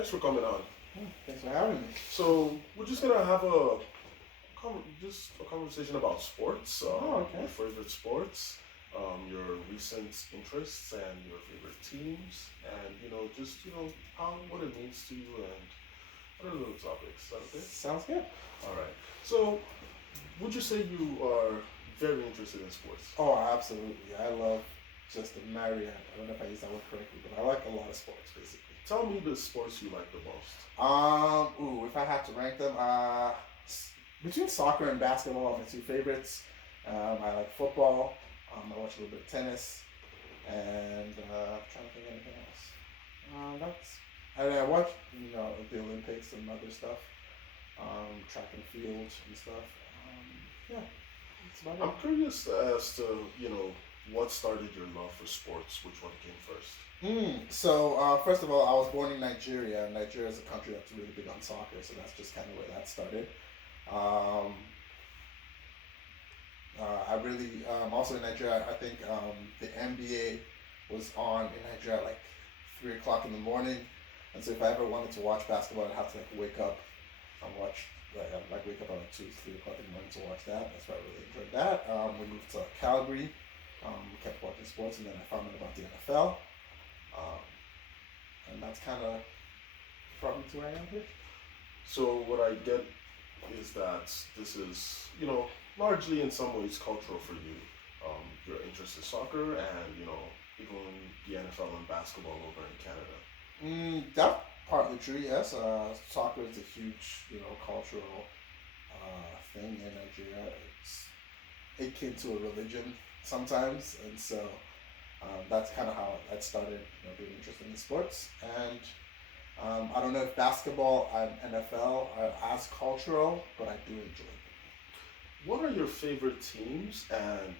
Thanks for coming on. Thanks for having me. So we're just gonna have just a conversation about sports, Oh, okay. your favorite sports, your recent interests, and your favorite teams, and just how what it means to you, and other little topics. Is that okay? Sounds good. All right. So would you say you are very interested in sports? Oh, absolutely. I love just the myriad. I don't know if I use that word correctly, but I like a lot of sports, basically. Tell me the sports you like the most. If I had to rank them, between soccer and basketball are my two favorites. I like football. I watch a little bit of tennis, and I'm trying to think of anything else. That's and I watch the Olympics and other stuff, track and field and stuff. Yeah, that's about I'm curious as to what started your love for sports. Which one came first? First of all, I was born in Nigeria. Nigeria is a country that's really big on soccer, so that's just kind of where that started. Um, I really also in Nigeria. I think the NBA was on in Nigeria at like 3 o'clock in the morning, and so if I ever wanted to watch basketball, I'd have to like wake up and watch. Like wake up at like 2, 3 o'clock in the morning to watch that. That's why I really enjoyed that. We moved to Calgary. We kept watching sports, and then I found out about the NFL. Um, and that's kind of brought me to where I am here. So what I get is that this is, largely in some ways cultural for you. Your interest in soccer and, even the NFL and basketball over in Canada. That's partly true. Yes, soccer is a huge, cultural thing in Nigeria. It's akin to a religion sometimes, and so that's kind of how I started, being interested in sports. And I don't know if basketball and NFL are as cultural, but I do enjoy them. What are your favorite teams and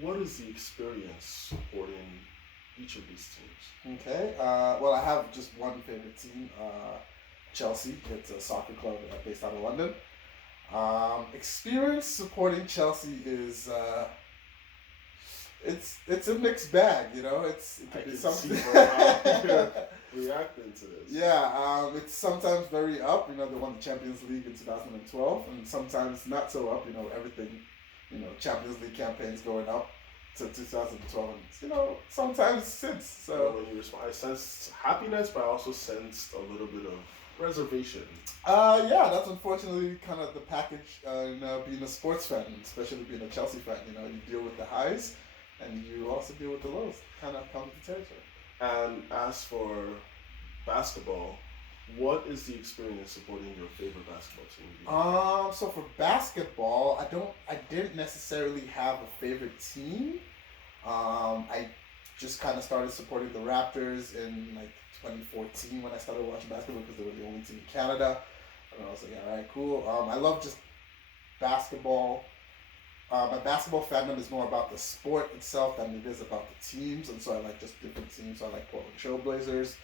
what is the experience supporting each of these teams? Okay. Well, I have just one favorite team, Chelsea. It's a soccer club based out of London. Experience supporting Chelsea is it's a mixed bag. It I could be can something. see from how you're reacting to this. Yeah, it's sometimes very up. They won the Champions League in 2012, and sometimes not so up. Everything. Champions League campaigns going up to 2012, and sometimes since. So When you respond, I sensed happiness, but I also sensed a little bit of reservation. yeah, that's unfortunately kind of the package. Being a sports fan, especially being a Chelsea fan, you deal with the highs, and you also deal with the lows. Kind of comes with the territory. And as for basketball, what is the experience supporting your favorite basketball team? So for basketball, I didn't necessarily have a favorite team. I just kind of started supporting the Raptors in like 2014 when I started watching basketball because they were the only team in Canada. And I was like, all right, cool. I love just basketball. My basketball fandom is more about the sport itself than it is about the teams, and so I like just different teams. So I like Portland Trailblazers,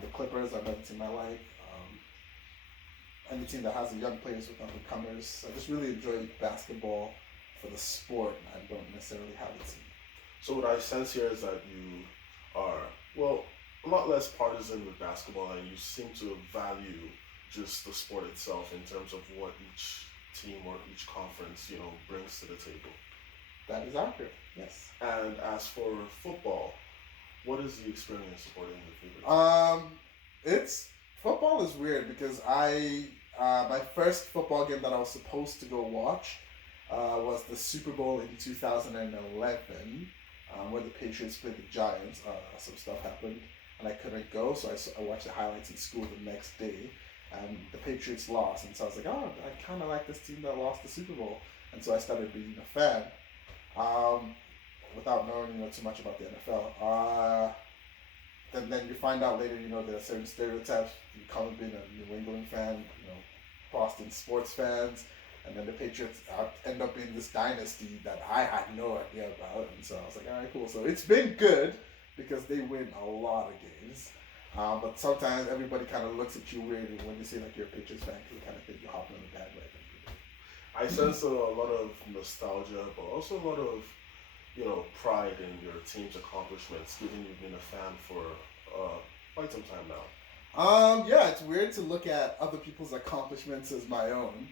the Clippers are another team I like. Any team that has the young players with up and comers. I just really enjoy basketball for the sport. I don't necessarily have a team. So what I sense here is that you are, well, a lot less partisan with basketball, and you seem to value just the sport itself in terms of what each team or each conference, brings to the table. That is accurate. Yes. And as for football, what is the experience supporting your favorite It's football is weird because my first football game that I was supposed to go watch was the Super Bowl in 2011, where the Patriots played the Giants. Some stuff happened and I couldn't go, so I watched the highlights in school the next day. And the Patriots lost, and so I was like, oh, I kind of like this team that lost the Super Bowl, and so I started being a fan, without knowing too much about the NFL. Then you find out later, there are certain stereotypes. You come up being a New England fan, Boston sports fans, and then the Patriots end up being this dynasty that I had no idea about, and so I was like, all right, cool. So it's been good because they win a lot of games. But sometimes everybody kind of looks at you weird when you say like you're a Patriots fan because they kind of think you're hopping on the bandwagon. I sense a lot of nostalgia, but also a lot of pride in your team's accomplishments, given you've been a fan for quite some time now. Yeah, it's weird to look at other people's accomplishments as my own,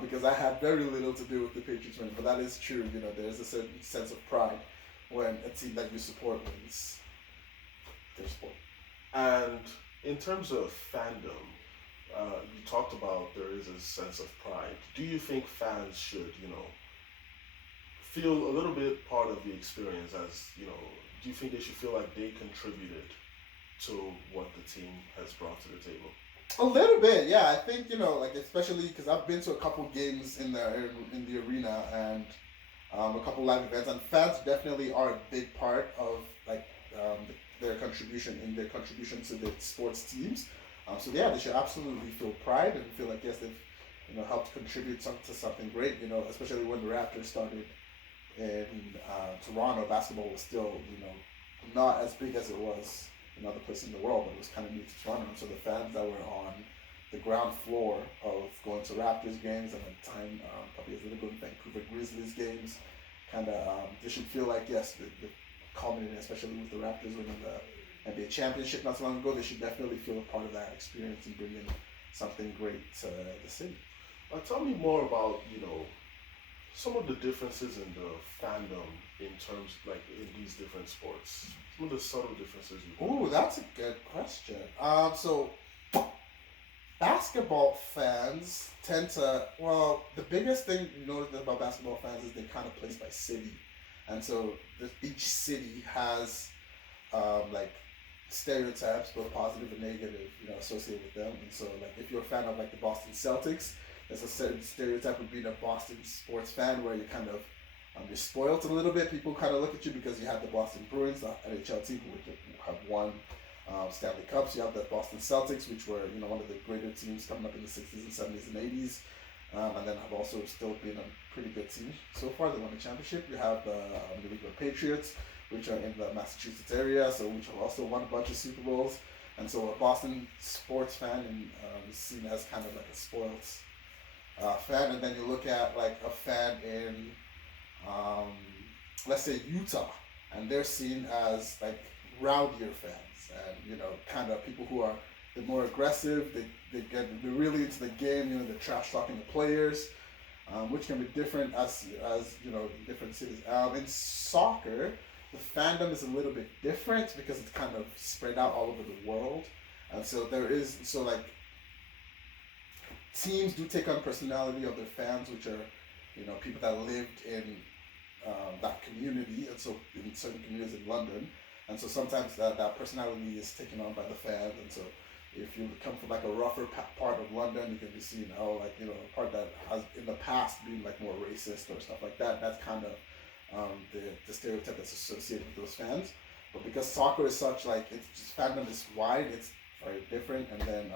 because I had very little to do with the Patriots win. But that is true. You know, there's a certain sense of pride when a team that you support wins their sport. And in terms of fandom, you talked about there is a sense of pride. Do you think fans should, feel a little bit part of the experience as, do you think they should feel like they contributed to what the team has brought to the table? A little bit, yeah. I think like especially because I've been to a couple games in the arena and a couple live events, and fans definitely are a big part of like their contribution to the sports teams. So yeah, they should absolutely feel pride and feel like yes, they've helped contribute to something great. Especially when the Raptors started in Toronto, basketball was still not as big as it was in other places in the world, but it was kind of new to Toronto. And so the fans that were on the ground floor of going to Raptors games and at the time probably as little going Vancouver Grizzlies games, kind of they should feel like yes, the culminating, especially with the Raptors winning the NBA championship not so long ago, they should definitely feel a part of that experience and bring in something great to the city. Tell me more about some of the differences in the fandom in terms like in these different sports. Some of the subtle differences you. Ooh, that's a good question. So basketball fans tend to the biggest thing you notice about basketball fans is they kind of place by city, and so each city has like stereotypes, both positive and negative, associated with them. And so, like, if you're a fan of like the Boston Celtics, there's a certain stereotype of being a Boston sports fan where you kind of you're spoiled a little bit. People kind of look at you because you have the Boston Bruins, the NHL team, which have won Stanley Cups. You have the Boston Celtics, which were one of the greater teams coming up in the '60s and '70s and '80s. And then have also still been a pretty good team so far. They won the championship. You have the New England Patriots, which are in the Massachusetts area, so which have also won a bunch of Super Bowls. And so a Boston sports fan is seen as kind of like a spoiled fan. And then you look at like a fan in, let's say Utah, and they're seen as like rowdier fans, and kind of people who are they're more aggressive. They're really into the game. They're trash talking the players, which can be different as in different cities. In soccer, the fandom is a little bit different because it's kind of spread out all over the world, and so like teams do take on personality of their fans, which are people that lived in that community, and so in certain communities in London, and so sometimes that personality is taken on by the fans, and so if you come from like a rougher part of London, you can be seen a part that has in the past been like more racist or stuff like that. That's kind of the stereotype that's associated with those fans. But because soccer is such like it's just fandom is wide, it's very different, and then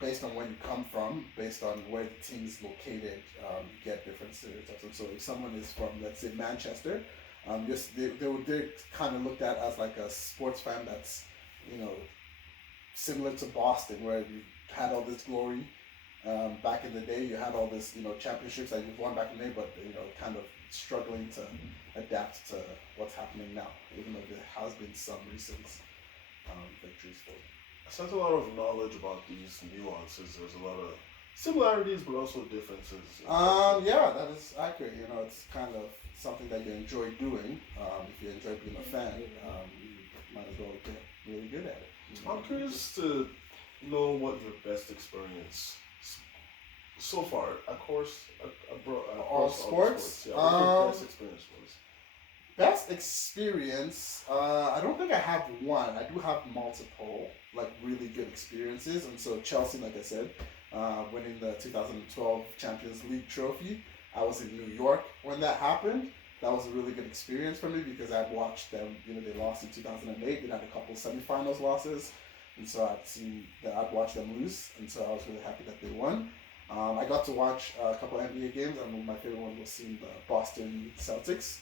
based on where you come from, based on where the team is located, you get different stereotypes. And so if someone is from, let's say, Manchester, they're kind of looked at as like a sports fan that's, similar to Boston, where you had all this glory back in the day. You had all this, championships that you've won back in the day, but, kind of struggling to adapt to what's happening now, even though there has been some recent victories for them. I sense a lot of knowledge about these nuances. There's a lot of similarities, but also differences. Yeah, that is accurate. It's kind of something that you enjoy doing. If you enjoy being a fan, you might as well get really good at it. I'm curious to know what your best experience so far, of course, all sports. Yeah, what your best experience was. Best experience, I don't think I have one. I do have multiple, like really good experiences. And so Chelsea, like I said, winning the 2012 Champions League trophy. I was in New York when that happened. That was a really good experience for me because I'd watched them. They lost in 2008. They had a couple semifinals losses, and so I'd watched them lose, and so I was really happy that they won. I got to watch a couple NBA games, and my favorite one was seeing the Boston Celtics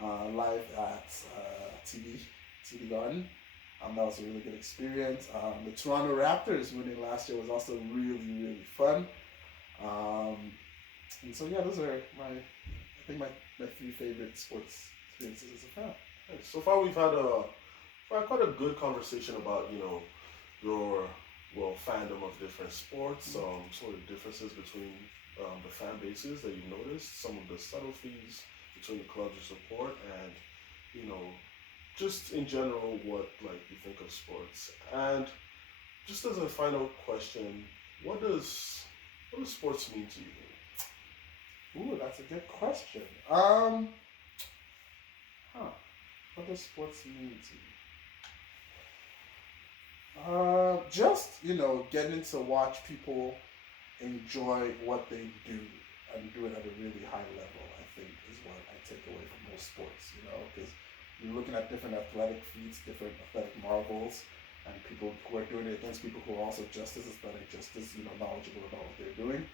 live at TD Garden. That was a really good experience. The Toronto Raptors winning last year was also really, really fun. And so yeah, those are my three favorite sports experiences as a fan. So far, we've had quite a good conversation about your fandom of different sports, sort of differences between the fan bases that you've noticed, some of the subtleties between the clubs you support, and you know, just in general what like you think of sports. And just as a final question, what does sports mean to you? Ooh, that's a good question. Huh. What does sports mean to you? Just getting to watch people enjoy what they do and do it at a really high level. I think is what I take away from most sports. Because you're looking at different athletic feats, different athletic marvels, and people who are doing it against people who are also just as athletic, just as knowledgeable about what they're doing,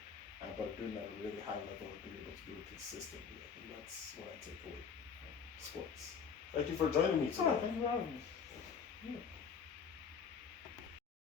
but doing it at a really high level and being able to do it consistently. I think that's what I take away from sports. Thank you for joining me today. Thank you for having me. Yeah.